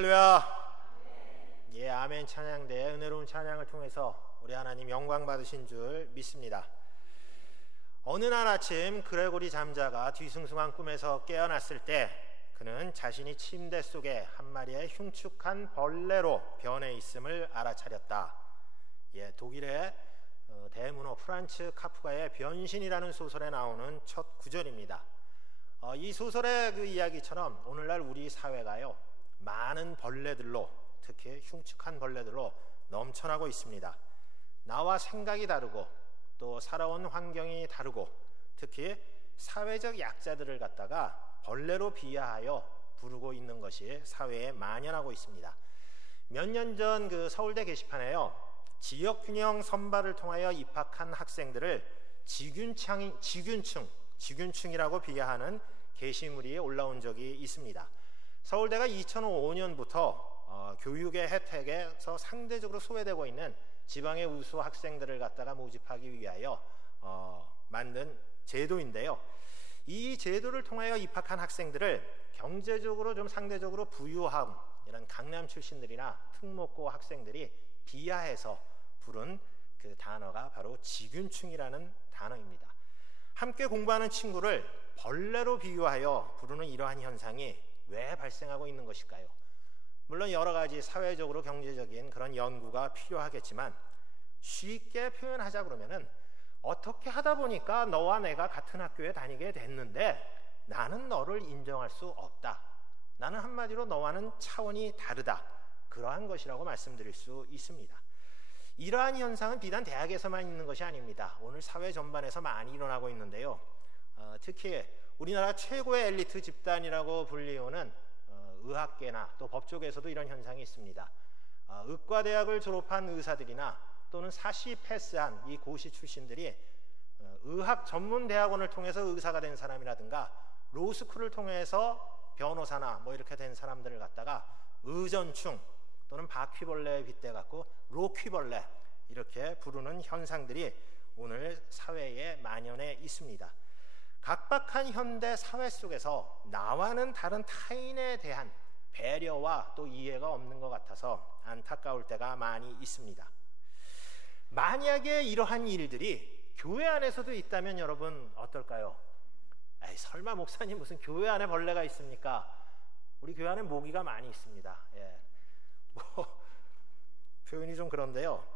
할렐루야. 예, 아멘 찬양대 은혜로운 찬양을 통해서 우리 하나님 영광 받으신 줄 믿습니다. 어느 날 아침 그레고리 잠자가 뒤숭숭한 꿈에서 깨어났을 때 그는 자신이 침대 속에 한 마리의 흉측한 벌레로 변해 있음을 알아차렸다. 예, 독일의 대문호 프란츠 카프카의 변신이라는 소설에 나오는 첫 구절입니다. 이 소설의 그 이야기처럼 오늘날 우리 사회가요, 많은 벌레들로, 특히 흉측한 벌레들로 넘쳐나고 있습니다. 나와 생각이 다르고 또 살아온 환경이 다르고 특히 사회적 약자들을 갖다가 벌레로 비하하여 부르고 있는 것이 사회에 만연하고 있습니다. 몇 년 전 그 서울대 게시판에요, 지역균형 선발을 통하여 입학한 학생들을 지균층이라고 비하하는 게시물이 올라온 적이 있습니다. 서울대가 2005년부터 교육의 혜택에서 상대적으로 소외되고 있는 지방의 우수 학생들을 갖다가 모집하기 위하여 만든 제도인데요. 이 제도를 통하여 입학한 학생들을 경제적으로 좀 상대적으로 부유한 이런 강남 출신들이나 특목고 학생들이 비하해서 부른 그 단어가 바로 지균층이라는 단어입니다. 함께 공부하는 친구를 벌레로 비유하여 부르는 이러한 현상이 왜 발생하고 있는 것일까요? 물론 여러 가지 사회적으로 경제적인 그런 연구가 필요하겠지만 쉽게 표현하자 그러면은 어떻게 하다 보니까 너와 내가 같은 학교에 다니게 됐는데 나는 너를 인정할 수 없다. 나는 한마디로 너와는 차원이 다르다. 그러한 것이라고 말씀드릴 수 있습니다. 이러한 현상은 비단 대학에서만 있는 것이 아닙니다. 오늘 사회 전반에서 많이 일어나고 있는데요. 특히 우리나라 최고의 엘리트 집단이라고 불리우는 의학계나 또 법조계에서도 이런 현상이 있습니다. 의과대학을 졸업한 의사들이나 또는 사시 패스한 이 고시 출신들이 의학 전문 대학원을 통해서 의사가 된 사람이라든가 로스쿨을 통해서 변호사나 뭐 이렇게 된 사람들을 갖다가 의전충 또는 바퀴벌레에 빗대 갖고 로퀴벌레 이렇게 부르는 현상들이 오늘 사회에 만연해 있습니다. 각박한 현대 사회 속에서 나와는 다른 타인에 대한 배려와 또 이해가 없는 것 같아서 안타까울 때가 많이 있습니다. 만약에 이러한 일들이 교회 안에서도 있다면 여러분 어떨까요? 에이, 설마 목사님 무슨 교회 안에 벌레가 있습니까? 우리 교회 안에 모기가 많이 있습니다. 예. 표현이 좀 그런데요.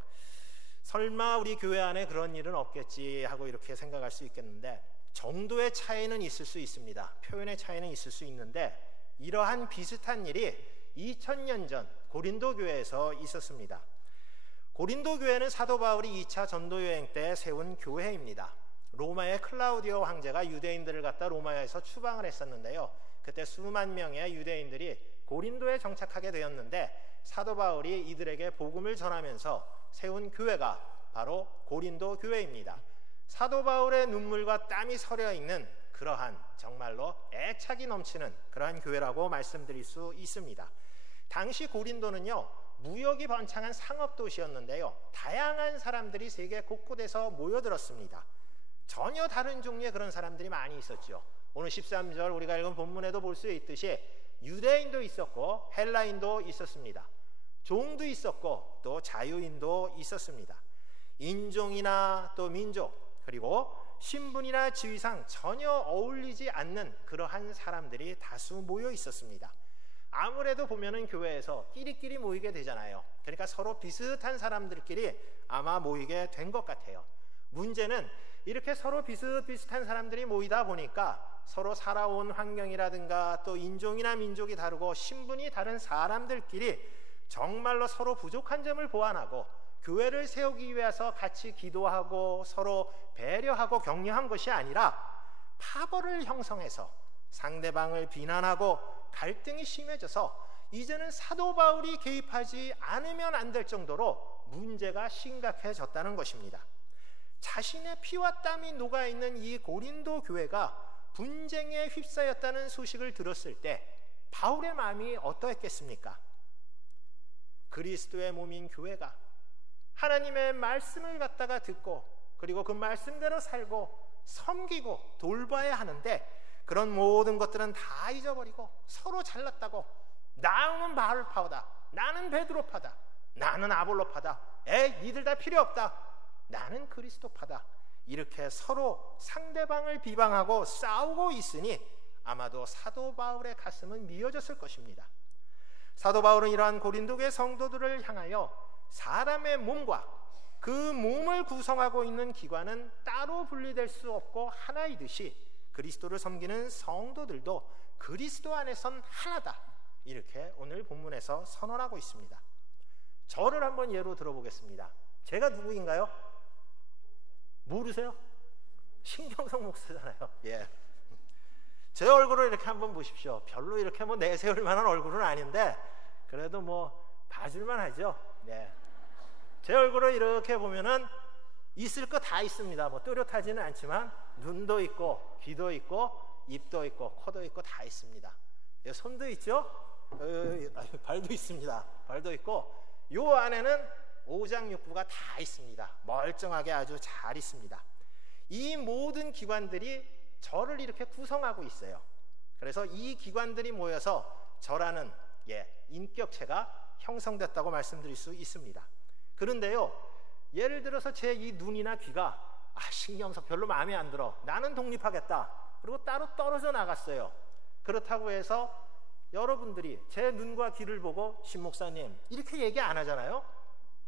설마 우리 교회 안에 그런 일은 없겠지 하고 이렇게 생각할 수 있겠는데 정도의 차이는 있을 수 있습니다. 표현의 차이는 있을 수 있는데 이러한 비슷한 일이 2000년 전 고린도 교회에서 있었습니다. 고린도 교회는 사도 바울이 2차 전도 여행 때 세운 교회입니다. 로마의 클라우디오 황제가 유대인들을 갖다 로마에서 추방을 했었는데요. 그때 수만 명의 유대인들이 고린도에 정착하게 되었는데 사도 바울이 이들에게 복음을 전하면서 세운 교회가 바로 고린도 교회입니다. 사도 바울의 눈물과 땀이 서려 있는 그러한 정말로 애착이 넘치는 그러한 교회라고 말씀드릴 수 있습니다. 당시 고린도는요, 무역이 번창한 상업도시였는데요, 다양한 사람들이 세계 곳곳에서 모여들었습니다. 전혀 다른 종류의 그런 사람들이 많이 있었죠. 오늘 13절 우리가 읽은 본문에도 볼 수 있듯이 유대인도 있었고 헬라인도 있었습니다. 종도 있었고 또 자유인도 있었습니다. 인종이나 또 민족 그리고 신분이나 지위상 전혀 어울리지 않는 그러한 사람들이 다수 모여 있었습니다. 아무래도 보면은 교회에서 끼리끼리 모이게 되잖아요. 그러니까 서로 비슷한 사람들끼리 아마 모이게 된 것 같아요. 문제는 이렇게 서로 비슷비슷한 사람들이 모이다 보니까 서로 살아온 환경이라든가 또 인종이나 민족이 다르고 신분이 다른 사람들끼리 정말로 서로 부족한 점을 보완하고 교회를 세우기 위해서 같이 기도하고 서로 배려하고 격려한 것이 아니라 파벌을 형성해서 상대방을 비난하고 갈등이 심해져서 이제는 사도 바울이 개입하지 않으면 안 될 정도로 문제가 심각해졌다는 것입니다. 자신의 피와 땀이 녹아있는 이 고린도 교회가 분쟁에 휩싸였다는 소식을 들었을 때 바울의 마음이 어떠했겠습니까? 그리스도의 몸인 교회가 하나님의 말씀을 갖다가 듣고 그리고 그 말씀대로 살고 섬기고 돌봐야 하는데 그런 모든 것들은 다 잊어버리고 서로 잘났다고 나는 바울파다, 나는 베드로파다, 나는 아볼로파다, 니들 다 필요 없다, 나는 그리스도파다. 이렇게 서로 상대방을 비방하고 싸우고 있으니 아마도 사도 바울의 가슴은 미어졌을 것입니다. 사도 바울은 이러한 고린도교의 성도들을 향하여 사람의 몸과 그 몸을 구성하고 있는 기관은 따로 분리될 수 없고 하나이듯이 그리스도를 섬기는 성도들도 그리스도 안에선 하나다, 이렇게 오늘 본문에서 선언하고 있습니다. 저를 한번 예로 들어보겠습니다. 제가 누구인가요? 모르세요? 신경성 목사잖아요. 예. 제 얼굴을 이렇게 한번 보십시오. 별로 이렇게 뭐 내세울 만한 얼굴은 아닌데 그래도 뭐 봐줄만 하죠. 네. 제 얼굴을 이렇게 보면은 있을 거 다 있습니다. 뭐 또렷하지는 않지만 눈도 있고 귀도 있고 입도 있고 코도 있고 다 있습니다. 손도 있죠. 발도 있습니다. 발도 있고 요 안에는 오장육부가 다 있습니다. 멀쩡하게 아주 잘 있습니다. 이 모든 기관들이 저를 이렇게 구성하고 있어요. 그래서 이 기관들이 모여서 저라는 인격체가 형성됐다고 말씀드릴 수 있습니다. 그런데요, 예를 들어서 제 이 눈이나 귀가 신경석 별로 마음에 안 들어, 나는 독립하겠다, 그리고 따로 떨어져 나갔어요. 그렇다고 해서 여러분들이 제 눈과 귀를 보고 신 목사님 이렇게 얘기 안 하잖아요.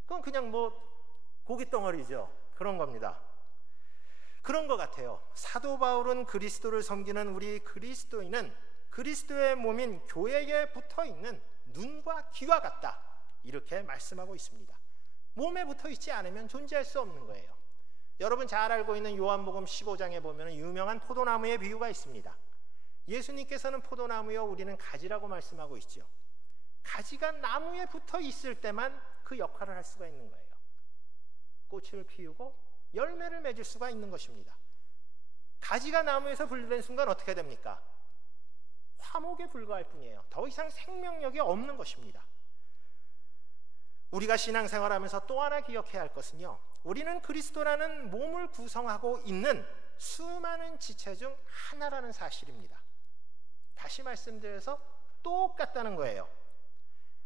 그건 그냥 뭐 고깃덩어리죠. 그런 겁니다. 그런 것 같아요. 사도 바울은 그리스도를 섬기는 우리 그리스도인은 그리스도의 몸인 교회에 붙어있는 눈과 귀와 같다, 이렇게 말씀하고 있습니다. 몸에 붙어있지 않으면 존재할 수 없는 거예요. 여러분 잘 알고 있는 요한복음 15장에 보면 유명한 포도나무의 비유가 있습니다. 예수님께서는 포도나무여 우리는 가지라고 말씀하고 있죠. 가지가 나무에 붙어 있을 때만 그 역할을 할 수가 있는 거예요. 꽃을 피우고 열매를 맺을 수가 있는 것입니다. 가지가 나무에서 분리된 순간 어떻게 됩니까? 화목에 불과할 뿐이에요. 더 이상 생명력이 없는 것입니다. 우리가 신앙생활하면서 또 하나 기억해야 할 것은요, 우리는 그리스도라는 몸을 구성하고 있는 수많은 지체 중 하나라는 사실입니다. 다시 말씀드려서 똑같다는 거예요.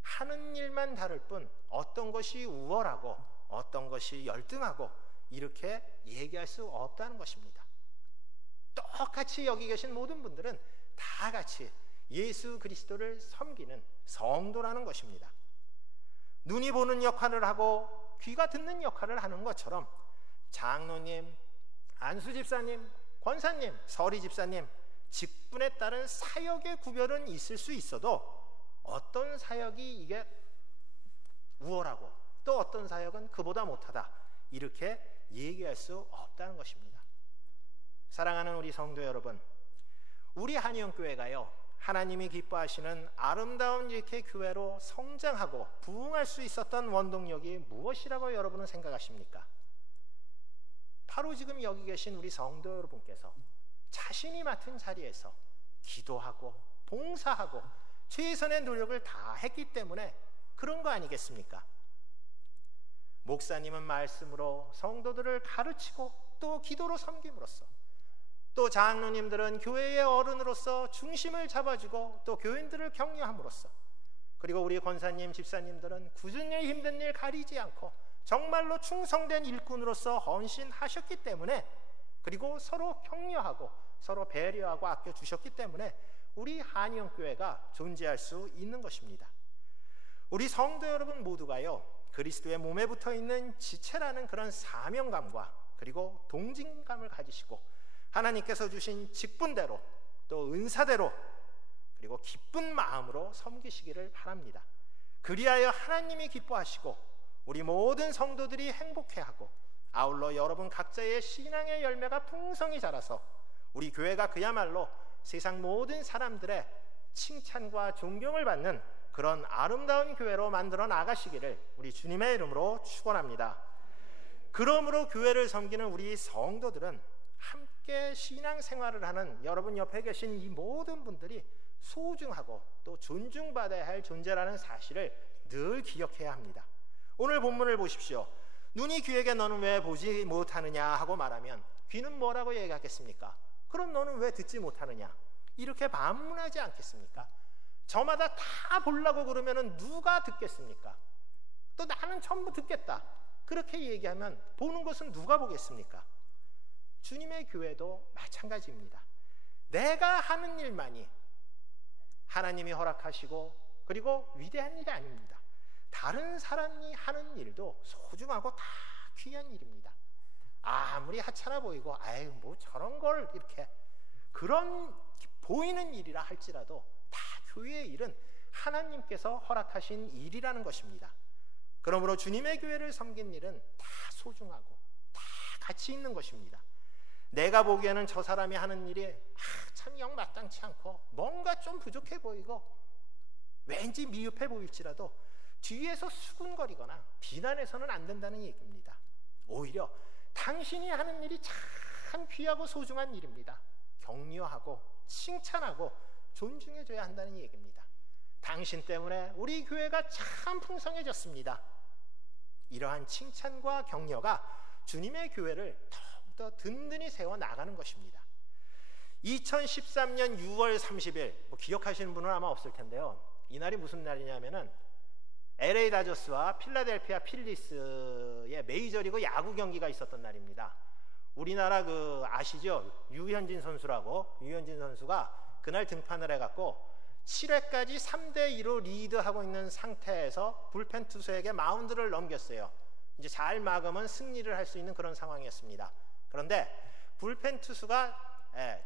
하는 일만 다를 뿐 어떤 것이 우월하고 어떤 것이 열등하고 이렇게 얘기할 수 없다는 것입니다. 똑같이 여기 계신 모든 분들은 다 같이 예수 그리스도를 섬기는 성도라는 것입니다. 눈이 보는 역할을 하고 귀가 듣는 역할을 하는 것처럼 장로님, 안수 집사님, 권사님, 서리 집사님, 직분에 따른 사역의 구별은 있을 수 있어도 어떤 사역이 이게 우월하고 또 어떤 사역은 그보다 못하다, 이렇게 얘기할 수 없다는 것입니다. 사랑하는 우리 성도 여러분, 우리 한의원교회가요, 하나님이 기뻐하시는 아름다운 이렇게 교회로 성장하고 부흥할 수 있었던 원동력이 무엇이라고 여러분은 생각하십니까? 바로 지금 여기 계신 우리 성도 여러분께서 자신이 맡은 자리에서 기도하고 봉사하고 최선의 노력을 다 했기 때문에 그런 거 아니겠습니까? 목사님은 말씀으로 성도들을 가르치고 또 기도로 섬김으로써, 또 장로님들은 교회의 어른으로서 중심을 잡아주고 또 교인들을 격려함으로써, 그리고 우리 권사님, 집사님들은 굳은 일 힘든 일 가리지 않고 정말로 충성된 일꾼으로서 헌신하셨기 때문에, 그리고 서로 격려하고 서로 배려하고 아껴주셨기 때문에 우리 한의원교회가 존재할 수 있는 것입니다. 우리 성도 여러분 모두가요, 그리스도의 몸에 붙어있는 지체라는 그런 사명감과 그리고 동진감을 가지시고 하나님께서 주신 직분대로 또 은사대로 그리고 기쁜 마음으로 섬기시기를 바랍니다. 그리하여 하나님이 기뻐하시고 우리 모든 성도들이 행복해하고 아울러 여러분 각자의 신앙의 열매가 풍성히 자라서 우리 교회가 그야말로 세상 모든 사람들의 칭찬과 존경을 받는 그런 아름다운 교회로 만들어 나가시기를 우리 주님의 이름으로 축원합니다. 그러므로 교회를 섬기는 우리 성도들은 함께 신앙생활을 하는 여러분 옆에 계신 이 모든 분들이 소중하고 또 존중받아야 할 존재라는 사실을 늘 기억해야 합니다. 오늘 본문을 보십시오. 눈이 귀에게 너는 왜 보지 못하느냐 하고 말하면 귀는 뭐라고 얘기하겠습니까? 그럼 너는 왜 듣지 못하느냐? 이렇게 반문하지 않겠습니까? 저마다 다 보려고 그러면 누가 듣겠습니까? 또 나는 전부 듣겠다, 그렇게 얘기하면 보는 것은 누가 보겠습니까? 주님의 교회도 마찬가지입니다. 내가 하는 일만이 하나님이 허락하시고 그리고 위대한 일이 아닙니다. 다른 사람이 하는 일도 소중하고 다 귀한 일입니다. 아무리 하찮아 보이고 아유 뭐 저런 걸 이렇게 그런 보이는 일이라 할지라도 다 교회의 일은 하나님께서 허락하신 일이라는 것입니다. 그러므로 주님의 교회를 섬긴 일은 다 소중하고 다 가치 있는 것입니다. 내가 보기에는 저 사람이 하는 일이 참 영 마땅치 않고 뭔가 좀 부족해 보이고 왠지 미흡해 보일지라도 뒤에서 수군거리거나 비난해서는 안 된다는 얘기입니다. 오히려 당신이 하는 일이 참 귀하고 소중한 일입니다. 격려하고 칭찬하고 존중해줘야 한다는 얘기입니다. 당신 때문에 우리 교회가 참 풍성해졌습니다. 이러한 칭찬과 격려가 주님의 교회를 더욱더 든든히 세워나가는 것입니다. 2013년 6월 30일 기억하시는 분은 아마 없을 텐데요. 이날이 무슨 날이냐면은 LA 다저스와 필라델피아 필리스의 메이저리그 야구 경기가 있었던 날입니다. 우리나라 아시죠? 유현진 선수라고, 유현진 선수가 그날 등판을 해갖고 7회까지 3대2로 리드하고 있는 상태에서 불펜 투수에게 마운드를 넘겼어요. 이제 잘 막으면 승리를 할 수 있는 그런 상황이었습니다. 그런데 불펜 투수가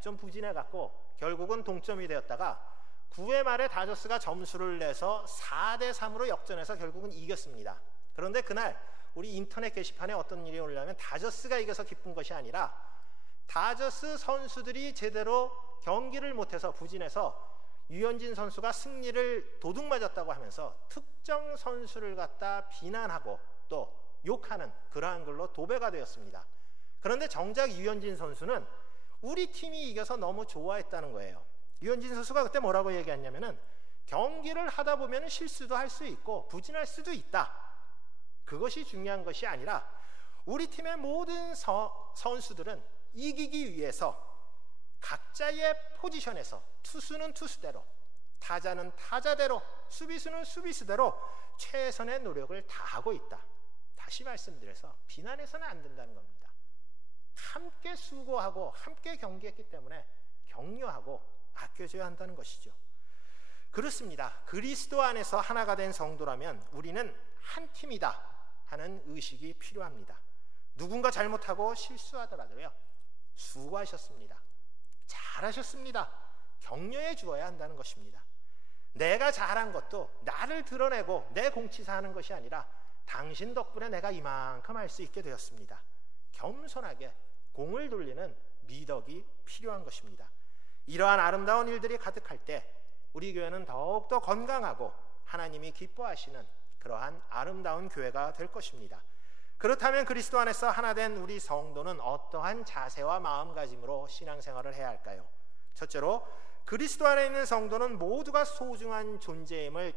좀 부진해갖고 결국은 동점이 되었다가 9회 말에 다저스가 점수를 내서 4대3으로 역전해서 결국은 이겼습니다. 그런데 그날 우리 인터넷 게시판에 어떤 일이 올라오면 다저스가 이겨서 기쁜 것이 아니라 다저스 선수들이 제대로 경기를 못해서 부진해서 유현진 선수가 승리를 도둑맞았다고 하면서 특정 선수를 갖다 비난하고 또 욕하는 그러한 글로 도배가 되었습니다. 그런데 정작 유현진 선수는 우리 팀이 이겨서 너무 좋아했다는 거예요. 유현진 선수가 그때 뭐라고 얘기했냐면은 경기를 하다 보면 실수도 할 수 있고 부진할 수도 있다. 그것이 중요한 것이 아니라 우리 팀의 모든 선수들은 이기기 위해서 각자의 포지션에서 투수는 투수대로, 타자는 타자대로, 수비수는 수비수대로 최선의 노력을 다하고 있다. 다시 말씀드려서 비난해서는 안 된다는 겁니다. 함께 수고하고 함께 경기했기 때문에 격려하고 아껴줘야 한다는 것이죠. 그렇습니다. 그리스도 안에서 하나가 된 성도라면 우리는 한 팀이다 하는 의식이 필요합니다. 누군가 잘못하고 실수하더라도요, 수고하셨습니다, 잘하셨습니다, 격려해 주어야 한다는 것입니다. 내가 잘한 것도 나를 드러내고 내 공치사하는 것이 아니라 당신 덕분에 내가 이만큼 할 수 있게 되었습니다. 겸손하게 공을 돌리는 미덕이 필요한 것입니다. 이러한 아름다운 일들이 가득할 때 우리 교회는 더욱더 건강하고 하나님이 기뻐하시는 그러한 아름다운 교회가 될 것입니다. 그렇다면 그리스도 안에서 하나된 우리 성도는 어떠한 자세와 마음가짐으로 신앙생활을 해야 할까요? 첫째로, 그리스도 안에 있는 성도는 모두가 소중한 존재임을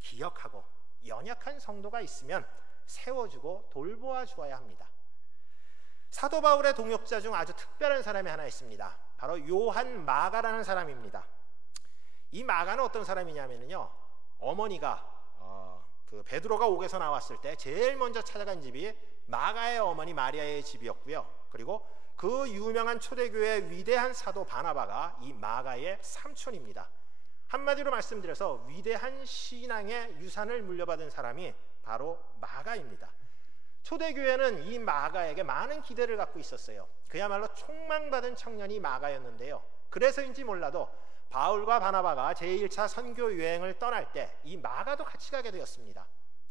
기억하고 연약한 성도가 있으면 세워주고 돌보아 주어야 합니다. 사도 바울의 동역자 중 아주 특별한 사람이 하나 있습니다. 바로 요한 마가라는 사람입니다. 이 마가는 어떤 사람이냐면요, 어머니가 베드로가 옥에서 나왔을 때 제일 먼저 찾아간 집이 마가의 어머니 마리아의 집이었고요. 그리고 그 유명한 초대교회의 위대한 사도 바나바가 이 마가의 삼촌입니다. 한마디로 말씀드려서 위대한 신앙의 유산을 물려받은 사람이 바로 마가입니다. 초대교회는 이 마가에게 많은 기대를 갖고 있었어요. 그야말로 촉망받은 청년이 마가였는데요. 그래서인지 몰라도 바울과 바나바가 제1차 선교 여행을 떠날 때 이 마가도 같이 가게 되었습니다.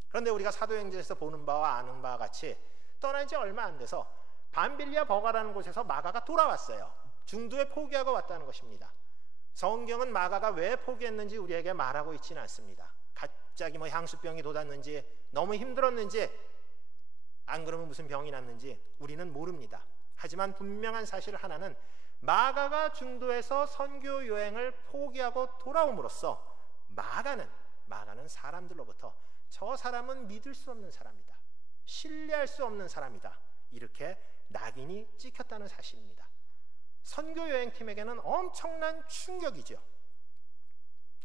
그런데 우리가 사도행전에서 보는 바와 아는 바와 같이 떠난 지 얼마 안 돼서 밤빌리아 버가라는 곳에서 마가가 돌아왔어요. 중도에 포기하고 왔다는 것입니다. 성경은 마가가 왜 포기했는지 우리에게 말하고 있지는 않습니다. 갑자기 향수병이 돋았는지 너무 힘들었는지 안 그러면 무슨 병이 났는지 우리는 모릅니다. 하지만 분명한 사실 하나는 마가가 중도에서 선교 여행을 포기하고 돌아옴으로써 마가는 사람들로부터 저 사람은 믿을 수 없는 사람이다, 신뢰할 수 없는 사람이다, 이렇게 낙인이 찍혔다는 사실입니다. 선교 여행팀에게는 엄청난 충격이죠.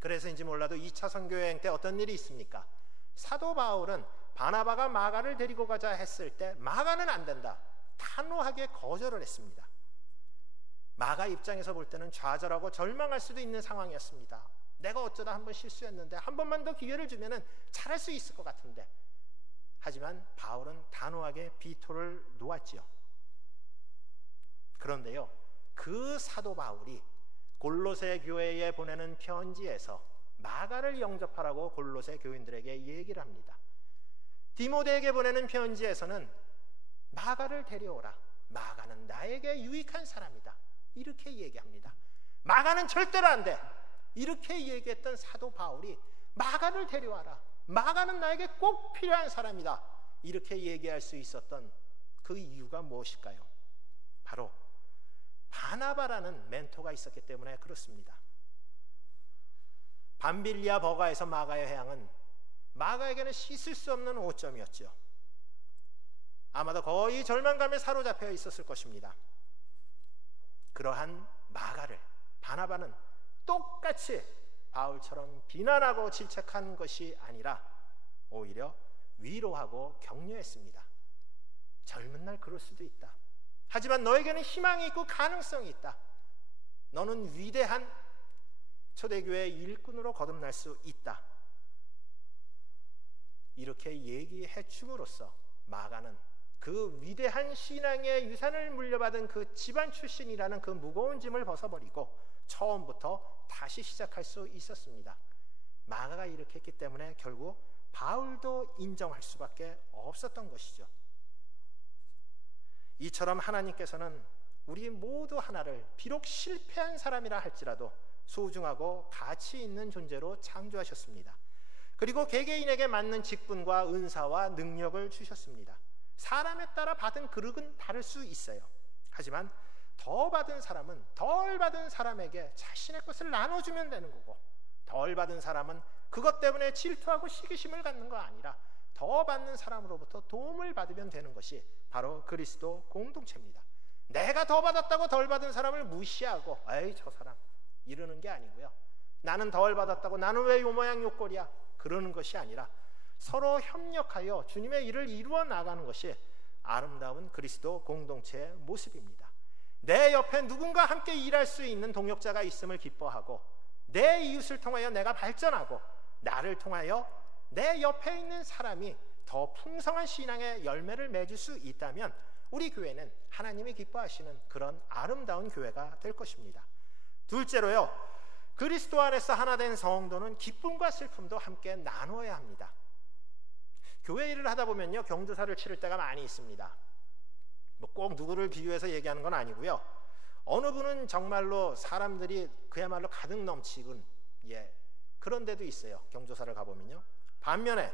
그래서인지 몰라도 2차 선교여행 때 어떤 일이 있습니까? 사도 바울은 바나바가 마가를 데리고 가자 했을 때 마가는 안 된다, 단호하게 거절을 했습니다. 마가 입장에서 볼 때는 좌절하고 절망할 수도 있는 상황이었습니다. 내가 어쩌다 한번 실수했는데 한 번만 더 기회를 주면은 잘할 수 있을 것 같은데. 하지만 바울은 단호하게 비토를 놓았지요. 그런데요, 그 사도 바울이 골로새 교회에 보내는 편지에서 마가를 영접하라고 골로새 교인들에게 얘기를 합니다. 디모데에게 보내는 편지에서는 마가를 데려오라, 마가는 나에게 유익한 사람이다, 이렇게 얘기합니다. 마가는 절대로 안 돼, 이렇게 얘기했던 사도 바울이 마가를 데려와라, 마가는 나에게 꼭 필요한 사람이다, 이렇게 얘기할 수 있었던 그 이유가 무엇일까요? 바로 바나바라는 멘토가 있었기 때문에 그렇습니다. 밤빌리아 버가에서 마가의 회항은 마가에게는 씻을 수 없는 오점이었죠. 아마도 거의 절망감에 사로잡혀 있었을 것입니다. 그러한 마가를 바나바는 똑같이 바울처럼 비난하고 질책한 것이 아니라 오히려 위로하고 격려했습니다. 젊은 날 그럴 수도 있다. 하지만 너에게는 희망이 있고 가능성이 있다. 너는 위대한 초대교회의 일꾼으로 거듭날 수 있다. 이렇게 얘기해 줌으로써 마가는 그 위대한 신앙의 유산을 물려받은 그 집안 출신이라는 그 무거운 짐을 벗어버리고 처음부터 다시 시작할 수 있었습니다. 마가가 이렇게 했기 때문에 결국 바울도 인정할 수밖에 없었던 것이죠. 이처럼 하나님께서는 우리 모두 하나를 비록 실패한 사람이라 할지라도 소중하고 가치 있는 존재로 창조하셨습니다. 그리고 개개인에게 맞는 직분과 은사와 능력을 주셨습니다. 사람에 따라 받은 그릇은 다를 수 있어요. 하지만 더 받은 사람은 덜 받은 사람에게 자신의 것을 나눠주면 되는 거고, 덜 받은 사람은 그것 때문에 질투하고 시기심을 갖는 거 아니라 더 받는 사람으로부터 도움을 받으면 되는 것이 바로 그리스도 공동체입니다. 내가 더 받았다고 덜 받은 사람을 무시하고 에이 저 사람 이러는 게 아니고요, 나는 덜 받았다고 나는 왜 요 모양 요 꼴이야 그러는 것이 아니라 서로 협력하여 주님의 일을 이루어 나가는 것이 아름다운 그리스도 공동체의 모습입니다. 내 옆에 누군가 함께 일할 수 있는 동역자가 있음을 기뻐하고, 내 이웃을 통하여 내가 발전하고, 나를 통하여 내 옆에 있는 사람이 더 풍성한 신앙의 열매를 맺을 수 있다면 우리 교회는 하나님이 기뻐하시는 그런 아름다운 교회가 될 것입니다. 둘째로요, 그리스도 안에서 하나 된 성도는 기쁨과 슬픔도 함께 나눠야 합니다. 교회 일을 하다 보면요, 경조사를 치를 때가 많이 있습니다. 꼭 누구를 비교해서 얘기하는 건 아니고요, 어느 분은 정말로 사람들이 그야말로 가득 넘치군 그런 데도 있어요. 경조사를 가보면요. 반면에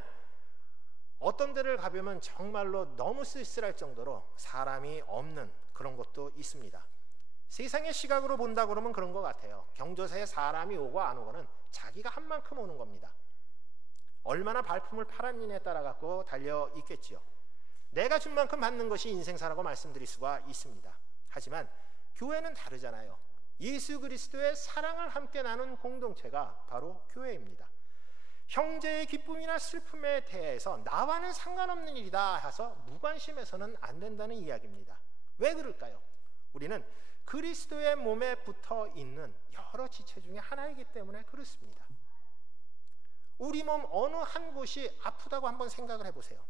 어떤 데를 가보면 정말로 너무 쓸쓸할 정도로 사람이 없는 그런 곳도 있습니다. 세상의 시각으로 본다 그러면 그런 것 같아요. 경조사에 사람이 오고 안 오고는 자기가 한 만큼 오는 겁니다. 얼마나 발품을 팔았느냐에 따라 갖고 달려 있겠지요. 내가 준 만큼 받는 것이 인생사라고 말씀드릴 수가 있습니다. 하지만 교회는 다르잖아요. 예수 그리스도의 사랑을 함께 나눈 공동체가 바로 교회입니다. 형제의 기쁨이나 슬픔에 대해서 나와는 상관없는 일이다 해서 무관심해서는 안 된다는 이야기입니다. 왜 그럴까요? 우리는 그리스도의 몸에 붙어 있는 여러 지체 중에 하나이기 때문에 그렇습니다. 우리 몸 어느 한 곳이 아프다고 한번 생각을 해보세요.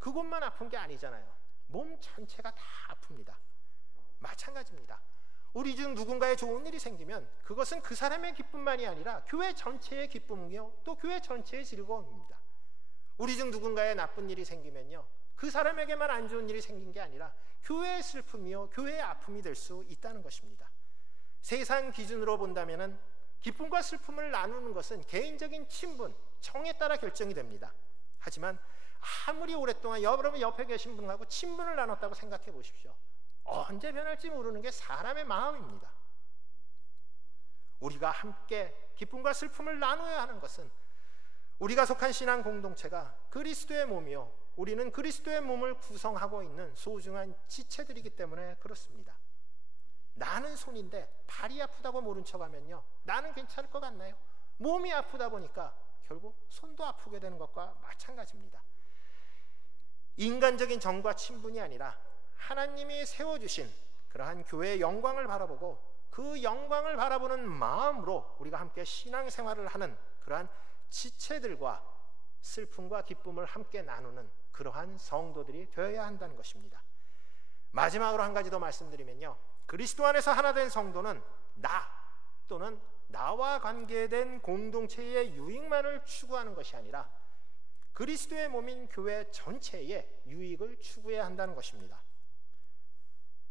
그곳만 아픈 게 아니잖아요. 몸 전체가 다 아픕니다. 마찬가지입니다. 우리 중 누군가의 좋은 일이 생기면 그것은 그 사람의 기쁨만이 아니라 교회 전체의 기쁨이요, 또 교회 전체의 즐거움입니다. 우리 중 누군가의 나쁜 일이 생기면요, 그 사람에게만 안 좋은 일이 생긴 게 아니라 교회의 슬픔이요, 교회의 아픔이 될 수 있다는 것입니다. 세상 기준으로 본다면은 기쁨과 슬픔을 나누는 것은 개인적인 친분, 정에 따라 결정이 됩니다. 하지만 아무리 오랫동안 여러분 옆에 계신 분하고 친분을 나눴다고 생각해 보십시오. 언제 변할지 모르는 게 사람의 마음입니다. 우리가 함께 기쁨과 슬픔을 나눠야 하는 것은 우리가 속한 신앙 공동체가 그리스도의 몸이요, 우리는 그리스도의 몸을 구성하고 있는 소중한 지체들이기 때문에 그렇습니다. 나는 손인데 발이 아프다고 모른 척하면요, 나는 괜찮을 것 같나요? 몸이 아프다 보니까 결국 손도 아프게 되는 것과 마찬가지입니다. 인간적인 정과 친분이 아니라 하나님이 세워주신 그러한 교회의 영광을 바라보고 그 영광을 바라보는 마음으로 우리가 함께 신앙생활을 하는 그러한 지체들과 슬픔과 기쁨을 함께 나누는 그러한 성도들이 되어야 한다는 것입니다. 마지막으로 한 가지 더 말씀드리면요, 그리스도 안에서 하나 된 성도는 나 또는 나와 관계된 공동체의 유익만을 추구하는 것이 아니라 그리스도의 몸인 교회 전체의 유익을 추구해야 한다는 것입니다.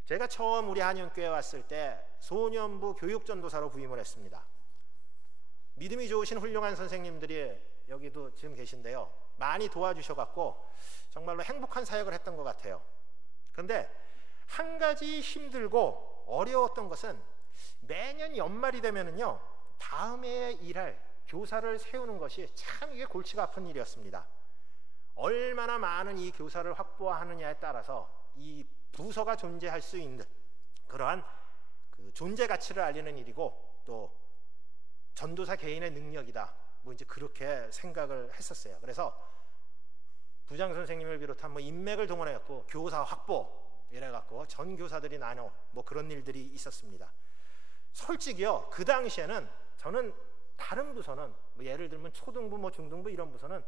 제가 처음 우리 한영교회에 왔을 때 소년부 교육전도사로 부임을 했습니다. 믿음이 좋으신 훌륭한 선생님들이 여기도 지금 계신데요, 많이 도와주셔갖고 정말로 행복한 사역을 했던 것 같아요. 그런데 한 가지 힘들고 어려웠던 것은 매년 연말이 되면은요, 다음 해에 일할 교사를 세우는 것이 참 이게 골치가 아픈 일이었습니다. 얼마나 많은 이 교사를 확보하느냐에 따라서 이 부서가 존재할 수 있는 그러한 그 존재 가치를 알리는 일이고, 또 전도사 개인의 능력이다, 뭐 이제 그렇게 생각을 했었어요. 그래서 부장 선생님을 비롯한 뭐 인맥을 동원해갖고 교사 확보 이래갖고 전 교사들이 나눠 뭐 그런 일들이 있었습니다. 솔직히요, 그 당시에는 저는 다른 부서는 뭐 예를 들면 초등부 뭐 중등부 이런 부서는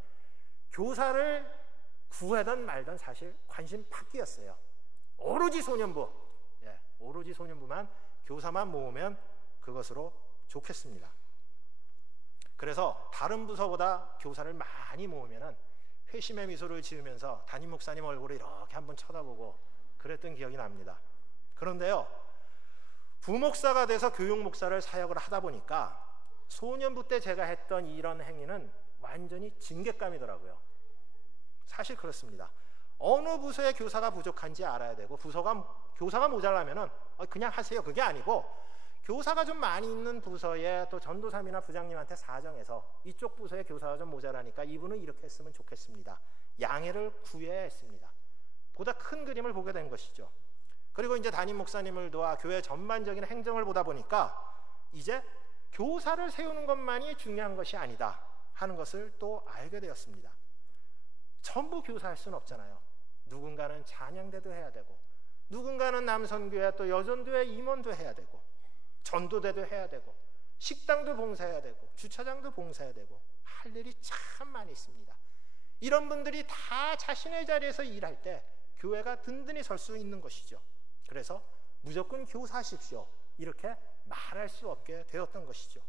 교사를 구하든 말든 사실 관심 팍기였어요. 오로지 소년부, 오로지 소년부만 교사만 모으면 그것으로 좋겠습니다. 그래서 다른 부서보다 교사를 많이 모으면은 회심의 미소를 지으면서 담임 목사님 얼굴을 이렇게 한번 쳐다보고 그랬던 기억이 납니다. 그런데요, 부목사가 돼서 교육목사를 사역을 하다 보니까 소년부 때 제가 했던 이런 행위는 완전히 징계감이더라고요. 사실 그렇습니다. 어느 부서에 교사가 부족한지 알아야 되고, 교사가 모자라면은 그냥 하세요, 그게 아니고 교사가 좀 많이 있는 부서에 또 전도사님이나 부장님한테 사정해서 이쪽 부서에 교사가 좀 모자라니까 이분은 이렇게 했으면 좋겠습니다, 양해를 구해야 했습니다. 보다 큰 그림을 보게 된 것이죠. 그리고 이제 담임 목사님을 도와 교회 전반적인 행정을 보다 보니까 이제 교사를 세우는 것만이 중요한 것이 아니다 하는 것을 또 알게 되었습니다. 전부 교사할 수는 없잖아요. 누군가는 찬양대도 해야 되고, 누군가는 남선교회 또 여전도회 임원도 해야 되고, 전도대도 해야 되고, 식당도 봉사해야 되고, 주차장도 봉사해야 되고, 할 일이 참 많이 있습니다. 이런 분들이 다 자신의 자리에서 일할 때 교회가 든든히 설 수 있는 것이죠. 그래서 무조건 교사하십시오 이렇게 말할 수 없게 되었던 것이죠.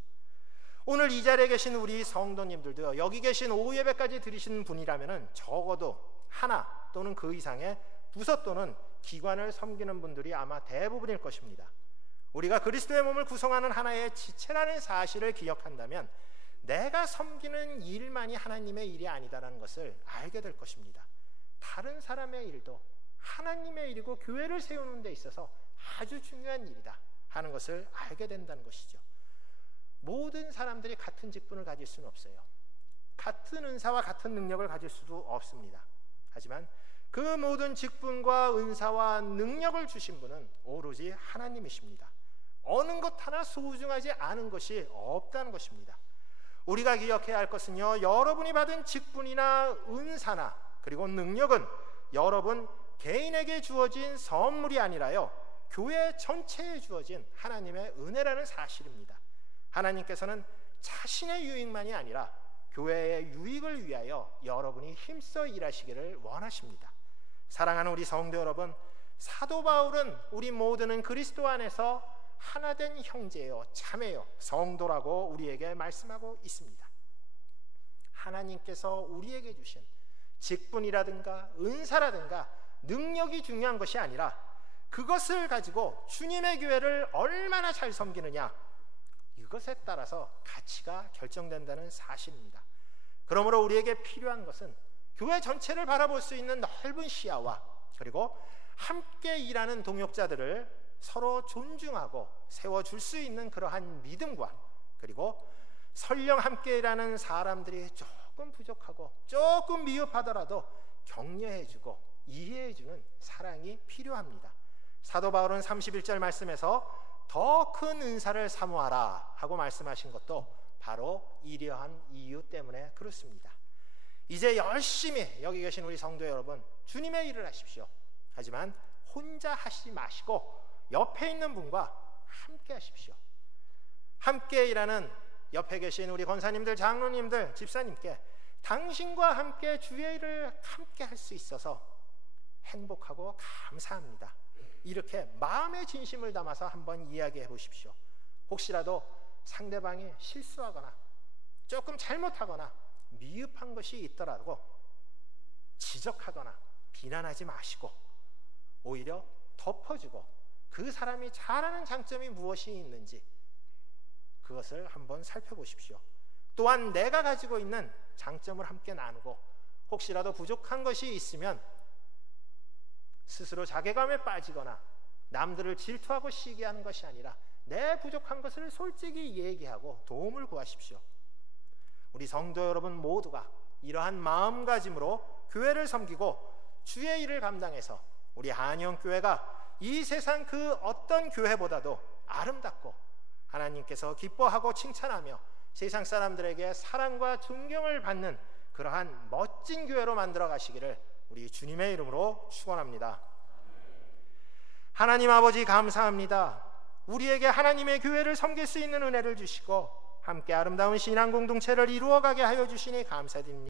오늘 이 자리에 계신 우리 성도님들도요, 여기 계신 오후 예배까지 드리신 분이라면 적어도 하나 또는 그 이상의 부서 또는 기관을 섬기는 분들이 아마 대부분일 것입니다. 우리가 그리스도의 몸을 구성하는 하나의 지체라는 사실을 기억한다면 내가 섬기는 일만이 하나님의 일이 아니다라는 것을 알게 될 것입니다. 다른 사람의 일도 하나님의 일이고 교회를 세우는 데 있어서 아주 중요한 일이다 하는 것을 알게 된다는 것이죠. 모든 사람들이 같은 직분을 가질 수는 없어요. 같은 은사와 같은 능력을 가질 수도 없습니다. 하지만 그 모든 직분과 은사와 능력을 주신 분은 오로지 하나님이십니다. 어느 것 하나 소중하지 않은 것이 없다는 것입니다. 우리가 기억해야 할 것은요, 여러분이 받은 직분이나 은사나 그리고 능력은 여러분 개인에게 주어진 선물이 아니라요, 교회 전체에 주어진 하나님의 은혜라는 사실입니다. 하나님께서는 자신의 유익만이 아니라 교회의 유익을 위하여 여러분이 힘써 일하시기를 원하십니다. 사랑하는 우리 성도 여러분, 사도 바울은 우리 모두는 그리스도 안에서 하나된 형제요 자매요 성도라고 우리에게 말씀하고 있습니다. 하나님께서 우리에게 주신 직분이라든가 은사라든가 능력이 중요한 것이 아니라 그것을 가지고 주님의 교회를 얼마나 잘 섬기느냐, 이것에 따라서 가치가 결정된다는 사실입니다. 그러므로 우리에게 필요한 것은 교회 전체를 바라볼 수 있는 넓은 시야와 그리고 함께 일하는 동역자들을 서로 존중하고 세워줄 수 있는 그러한 믿음과, 그리고 설령 함께 일하는 사람들이 조금 부족하고 조금 미흡하더라도 격려해주고 이해해주는 사랑이 필요합니다. 사도 바울은 31절 말씀에서 더 큰 은사를 사모하라 하고 말씀하신 것도 바로 이러한 이유 때문에 그렇습니다. 이제 열심히 여기 계신 우리 성도 여러분, 주님의 일을 하십시오. 하지만 혼자 하시지 마시고 옆에 있는 분과 함께 하십시오. 함께 일하는 옆에 계신 우리 권사님들, 장로님들, 집사님께 당신과 함께 주의 일을 함께 할 수 있어서 행복하고 감사합니다. 이렇게 마음의 진심을 담아서 한번 이야기해 보십시오. 혹시라도 상대방이 실수하거나 조금 잘못하거나 미흡한 것이 있더라도 지적하거나 비난하지 마시고 오히려 덮어주고 그 사람이 잘하는 장점이 무엇이 있는지 그것을 한번 살펴보십시오. 또한 내가 가지고 있는 장점을 함께 나누고 혹시라도 부족한 것이 있으면 스스로 자괴감에 빠지거나 남들을 질투하고 시기하는 것이 아니라 내 부족한 것을 솔직히 얘기하고 도움을 구하십시오. 우리 성도 여러분 모두가 이러한 마음가짐으로 교회를 섬기고 주의 일을 감당해서 우리 한영교회가 이 세상 그 어떤 교회보다도 아름답고 하나님께서 기뻐하고 칭찬하며 세상 사람들에게 사랑과 존경을 받는 그러한 멋진 교회로 만들어 가시기를 우리 주님의 이름으로 축원합니다. 하나님 아버지 감사합니다. 우리에게 하나님의 교회를 섬길 수 있는 은혜를 주시고 함께 아름다운 신앙 공동체를 이루어가게 하여 주시니 감사드립니다.